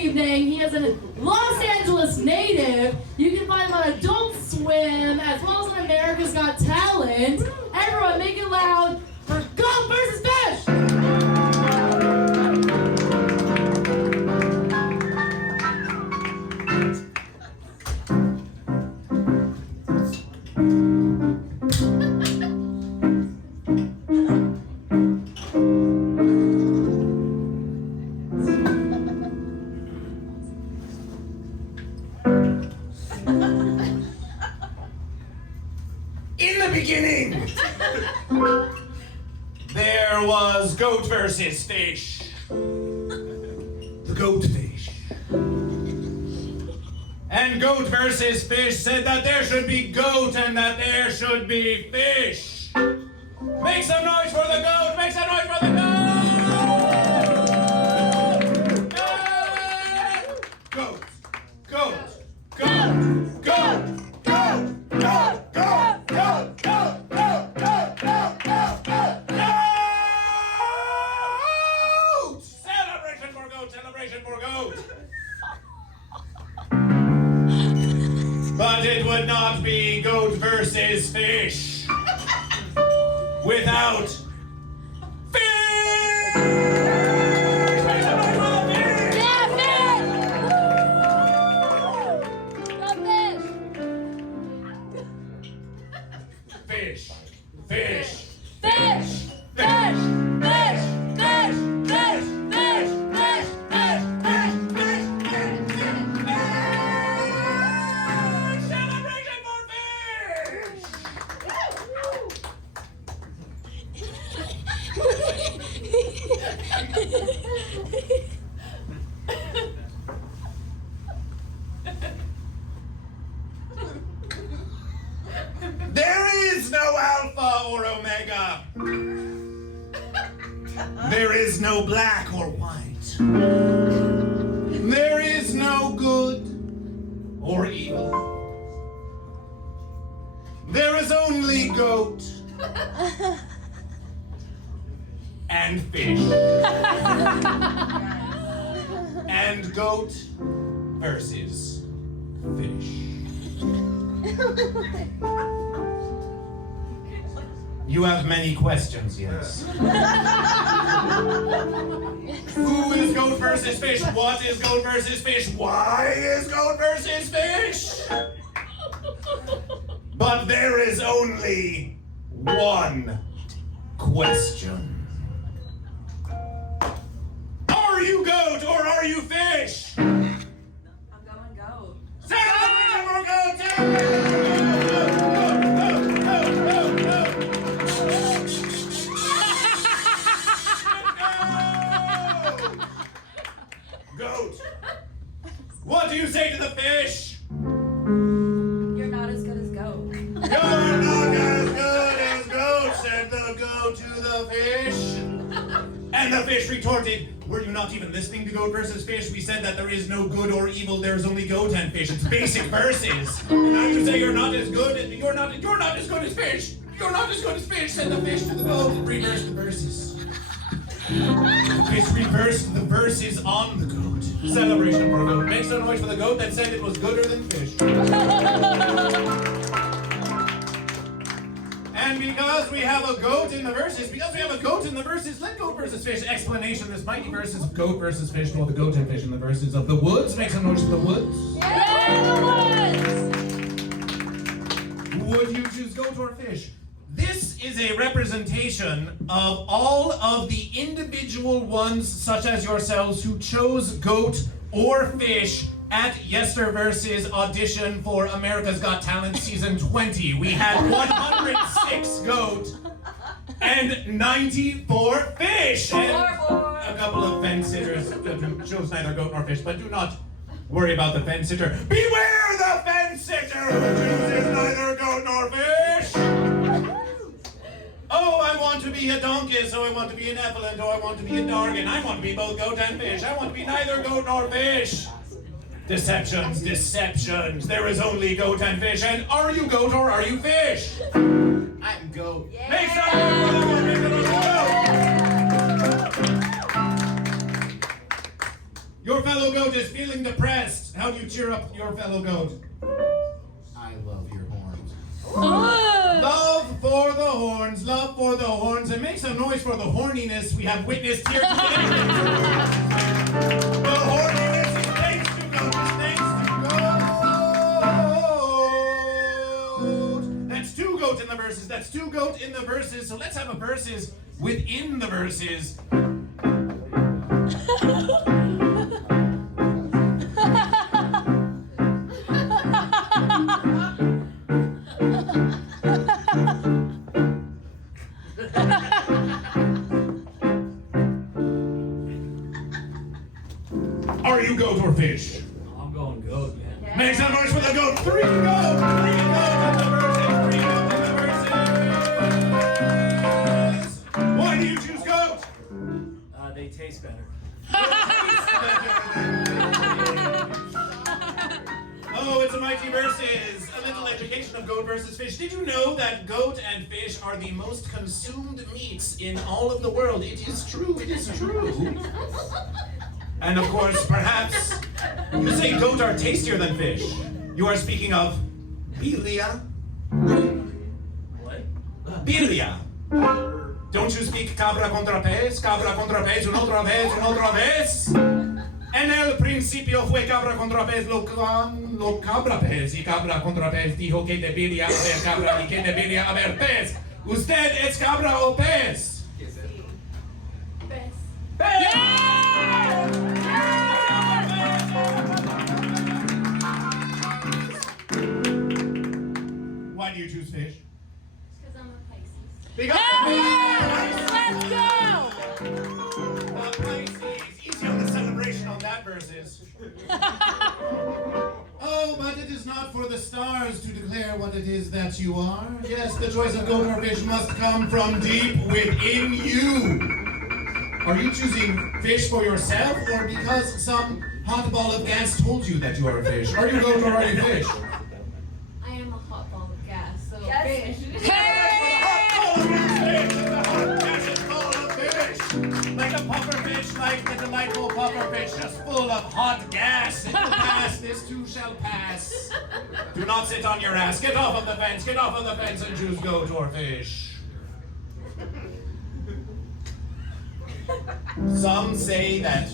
evening. He is a Los Angeles native. You can find him on Adult Swim, as well as on America's Got Talent. Everyone, make it loud for GoatVsFish! In the beginning, there was goat versus fish. The goat fish. And goat versus fish said that there should be goat and that there should be fish. Make some noise for the goat! Make some noise for the goat! Goat! Goat! Goat! Goat! Goat! Goat! Goat! Goat! Celebration for goat! Celebration for goat! But it would not be goat versus fish without fish! Make some noise for the fish! Yeah, fish! Fish! Fish! Fish! Fish! Fish! Fish! Fish! Fish! Fish! Fish! Celebration for fish! There is no alpha or omega. There is no black or white. There is no good or evil. There is only goat and fish. And goat versus fish. You have many questions, yes. Who is goat versus fish? What is goat versus fish? Why is goat versus fish? But there is only one question. Are you goat or are you fish? I'm going goat. Celebration for goat! Goat! What do you say to the fish? You're not as good as goat. You're not as good as goat, said the goat to the fish. And the fish retorted, were you not even listening to Goat versus Fish? We said that there is no good or evil, there is only goat and fish. It's basic verses. And now you say you're not as good, you're not as good as fish. You're not as good as fish, said the fish to the goat and reversed the verses. The fish reversed the verses on the goat. Celebration for goat. Make some noise for the goat that said it was gooder than fish. And because we have a goat in the verses, let goat versus fish explanation this mighty verses of goat versus fish, well, the goat and fish in the verses of the woods. Make some noise for the woods. Yeah, the woods! Would you choose goat or fish? This is a representation of all of the individual ones, such as yourselves, who chose goat or fish at Yesterverse's audition for America's Got Talent Season 20. We had 106 goat and 94 fish. And a couple of fence sitters chose neither goat nor fish, but do not worry about the fence sitter. Beware the fence sitter who chooses neither goat nor fish! Oh, I want to be a donkey, so I want to be an epaulet, or I want to be a dargan. I want to be both goat and fish. I want to be neither goat nor fish. Deceptions, deceptions. There is only goat and fish. And are you goat or are you fish? I'm goat. Yeah. Make some noise for the goat. Your fellow goat is feeling depressed. How do you cheer up your fellow goat? I love your horns. Love for the horns, love for the horns, and make some noise for the horniness we have witnessed here today. The horniness is thanks to goat, is thanks to goat. That's two goat in the verses, that's two goat in the verses, so let's have a verses within the verses. Are you goat or fish? I'm going goat, man. Yeah. Make some noise for the goat. Three goat in the verses. Why do you choose goat? They taste better. Oh, it's a mighty verses. A little education of goat versus fish. Did you know that goat and fish are the most consumed meats in all of the world? It is true, it is true. And of course, perhaps you say goat are tastier than fish. You are speaking of birria. What? Birria. Don't you speak cabra contra pez, una otra vez? En el principio fue cabra contra pez, lo cabra pez, y cabra contra pez dijo que debería haber cabra y que debería haber pez. ¿Usted es cabra o pez? Pez. ¡Pez! Why do you choose fish? Because I'm a Pisces. Because Let's go! Pisces. Easy on the celebration on that verses. Oh, but it is not for the stars to declare what it is that you are. Yes, the choice of goat or fish must come from deep within you. Are you choosing fish for yourself or because some hot ball of gas told you that you are a fish? Are you goat or are you fish? I am a hot ball of gas, so Yes. fish. Like a puffer fish, like the delightful puffer fish, just full of hot gas. It will pass, this too shall pass. Do not sit on your ass. Get off of the fence, and choose goat or fish. Some say that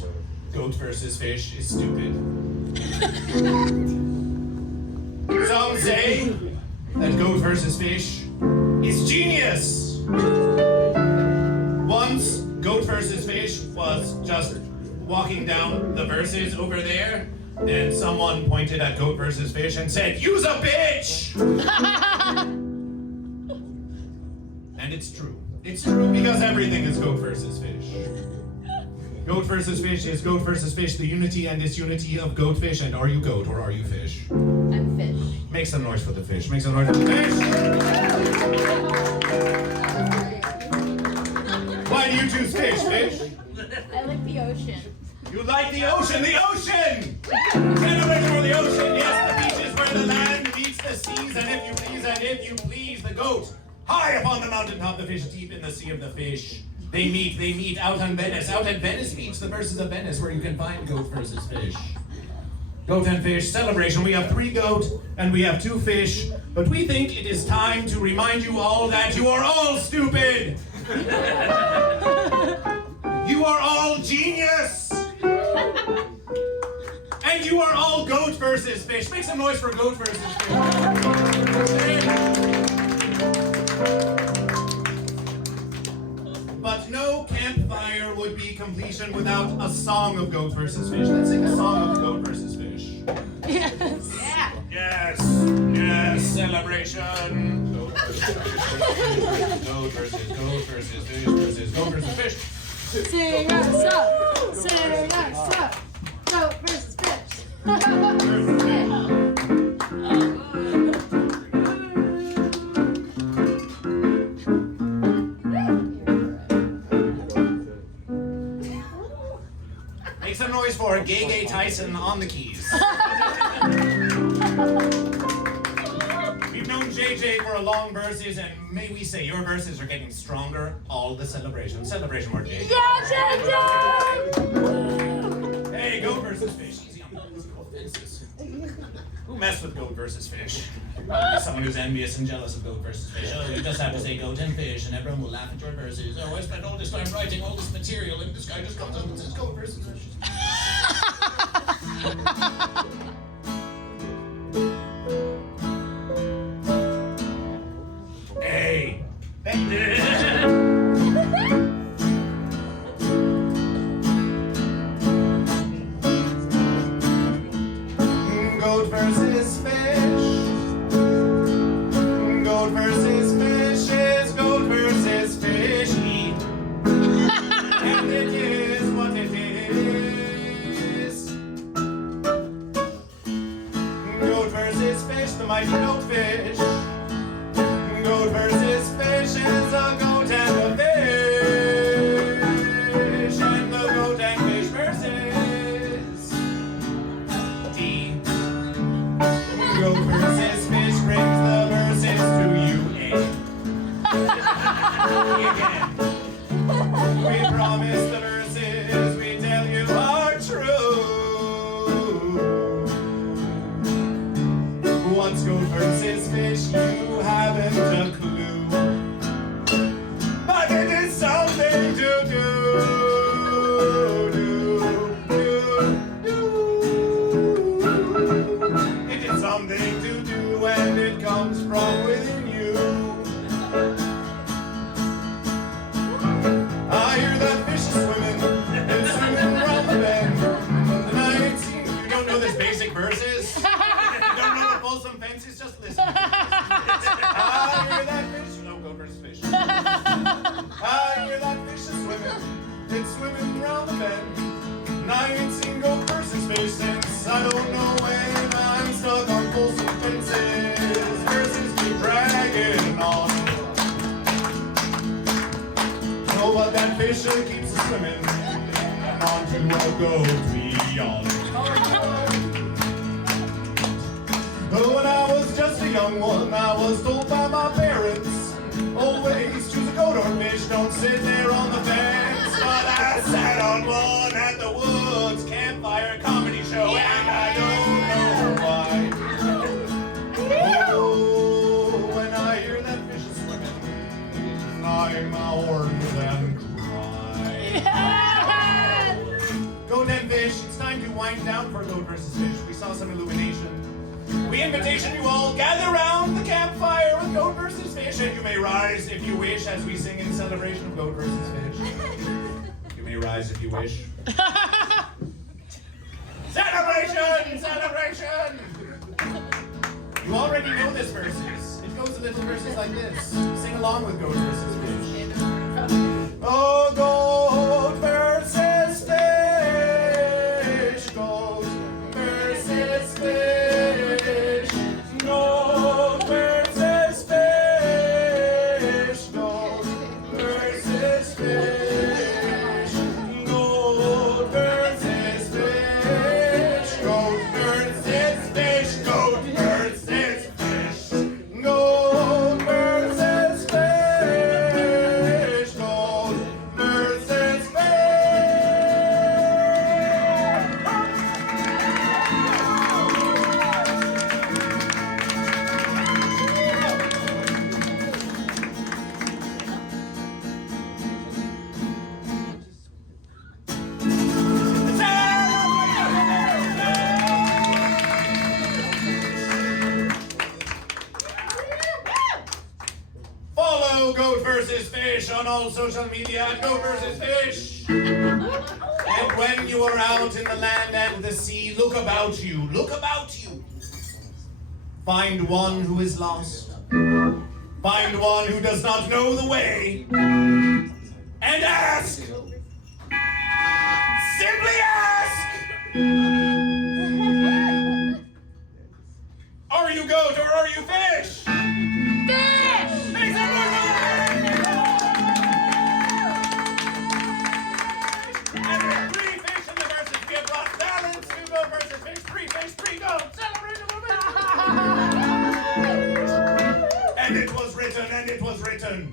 goat versus fish is stupid. Some say that goat versus fish is genius. Once, goat versus fish was just walking down the verses over there, and someone pointed at goat versus fish and said, "You's a bitch!" And it's true. It's true because everything is goat versus fish. Goat versus fish is goat versus fish, the unity and disunity of goat fish. And are you goat or are you fish? I'm fish. Make some noise for the fish. Make some noise for the fish. Why do you choose fish, fish? I like the ocean. You like the ocean, the ocean! Celebrate for the ocean, yes, the beach is where the land meets the seas, and if you please, the goat. High upon the mountaintop, the fish deep in the sea of the fish. They meet out on Venice. Out at Venice Beach, the verses of Venice, where you can find goat versus fish. Goat and fish celebration. We have 3 goat and we have 2 fish, but we think it is time to remind you all that you are all stupid. You are all genius. And you are all goat versus fish. Make some noise for goat versus fish. But no campfire would be completion without a song of goat versus fish. Let's sing a song of goat versus fish. Yes. Yeah. Yes, yes, celebration. Goat versus fish. Goat versus fish versus goat versus fish. Sing us up. Sing us up. Goat versus fish. Make some noise for Gay Tyson on the keys. We've known JJ for a long verses, and may we say your verses are getting stronger all the celebration. Celebration more, JJ. Yes, Hey, go Fences. Who messed with goat versus fish? Probably someone who's envious and jealous of goat versus fish. Oh, you just have to say goat and fish, and everyone will laugh at your verses. Oh, I spent all this time writing all this material, and this guy just comes up and says goat versus fish. Hey. Goat versus fish. Goat versus fish is goat versus fishy. And it is what it is. Goat versus fish, the mighty goat fish. Goat versus fish is a goat and a fish. And the goat and fish versus D. Goat versus fish brings the verses to you. Again. We promise the verses we tell you are true. What's goat versus fish? You haven't a clue. But it is something to do. It is something to do, and it comes from within you. I hear that fish is swimming, and swimming around the bend. And you don't know this basic verses? You don't know the wholesome fences? Just listen. I hear that fish. No, goat versus fish. I hear that fish is swimming. It's swimming around the bend. And I ain't seen goat versus fish since I don't know when. I'm stuck on wholesome fences. Verses keep dragging on. Oh, but that fish keeps swimming. And on to a goat beyond. When I was just a young one, I was told by my parents, always choose a goat or fish, don't sit there on the fence. But I sat on one at the Woods Campfire Comedy Show, and I don't know why. Oh, when I hear that fish is swimming, I'm horns and cry. Goat and fish, it's time to wind down for goat versus fish. We saw some illumination. We invitation you all gather round the campfire with goat versus fish, and you may rise if you wish as we sing in celebration of goat versus fish. You may rise if you wish. Celebration! Celebration! You already know this verses. It goes a little verses like this. Sing along with goat versus fish. Oh, goat versus fish. Goat versus fish. Goat versus fish. Goat versus fish. Goat versus fish. Goat versus fish. Goat versus fish. Goat versus fish. Goat versus fish. Follow Goat versus Fish on all social media at Goat versus Fish. And when you are out in the land and the sea, look about you. Look about you. Find one who is lost. Find one who does not know the way. And ask. Simply ask. Are you goat or are you fish? Make some noise! And there are 3 fish in the verses. We have lost balance. 2 goat versus fish. 3 fish, 3 goats. Celebrate the moment! And it was written, and it was written.